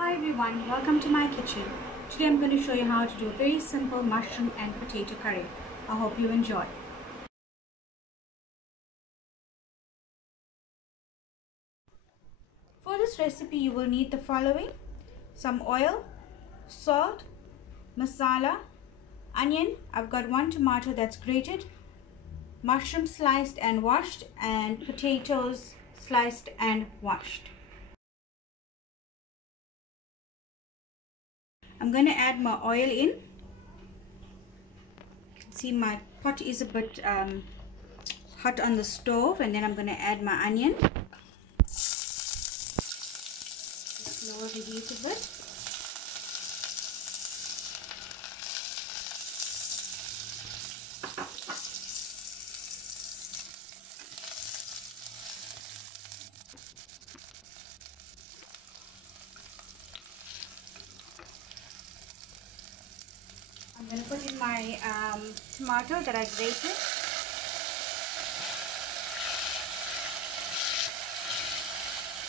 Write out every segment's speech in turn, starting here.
Hi everyone, welcome to my kitchen. Today I'm going to show you how to do a very simple mushroom and potato curry. I hope you enjoy. For this recipe you will need the following: some oil, salt, masala, onion, I've got one tomato that's grated, mushroom sliced and washed, and potatoes sliced and washed. I'm going to add my oil in. You can see my pot is a bit hot on the stove, and then I'm going to add my onion. Just lower the heat a bit. I'm going to put in my tomato that I grated.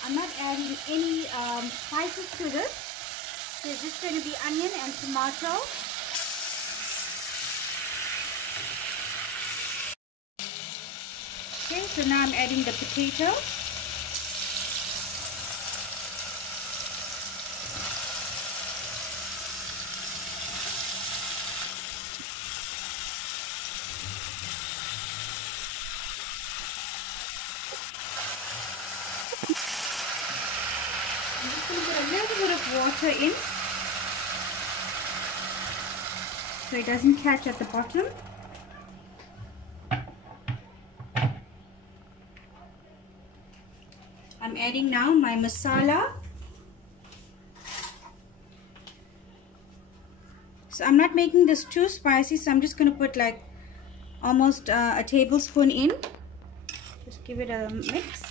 I'm not adding any spices to this. So it's just going to be onion and tomato. Okay, so now I'm adding the potato. I'm just going to put a little bit of water in so it doesn't catch at the bottom. I'm adding now my masala. So I'm not making this too spicy, so I'm just going to put like almost a tablespoon in. Just give it a mix.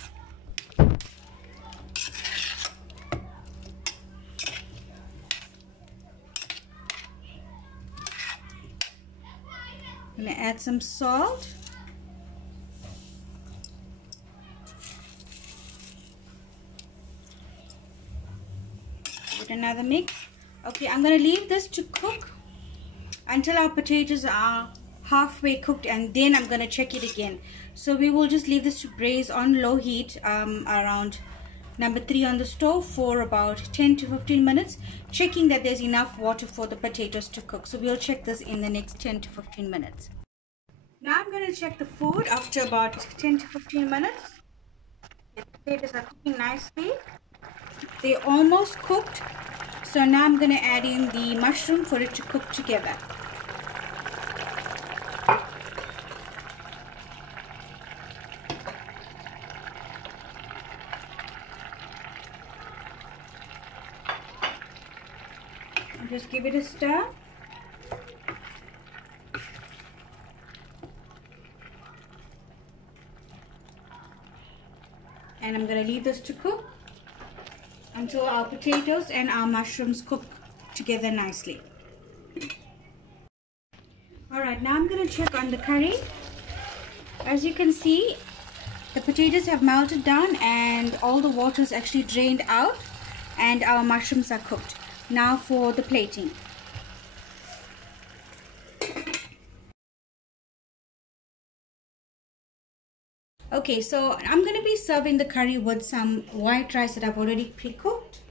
I'm going to add some salt. Give it another mix. Okay, I'm going to leave this to cook until our potatoes are halfway cooked, and then I'm going to check it again. So we will just leave this to braise on low heat around number 3 on the stove for about 10 to 15 minutes, checking that there's enough water for the potatoes to cook. So we'll check this in the next 10 to 15 minutes. Now I'm going to check the food after about 10 to 15 minutes. The potatoes are cooking nicely. They're almost cooked. So now I'm going to add in the mushroom for it to cook together. I'll just give it a stir. And I'm going to leave this to cook until our potatoes and our mushrooms cook together nicely. Alright, now I'm going to check on the curry. As you can see, the potatoes have melted down and all the water is actually drained out, and our mushrooms are cooked. Now for the plating. Okay, so I'm going to be serving the curry with some white rice that I've already pre-cooked.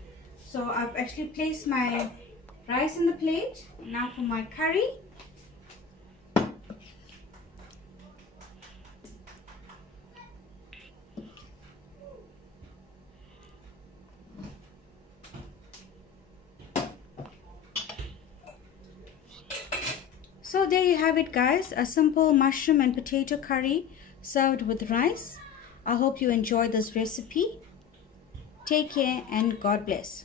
So I've actually placed my rice in the plate. Now for my curry. So there you have it, guys, a simple mushroom and potato curry served with rice. I hope you enjoyed this recipe. Take care and God bless.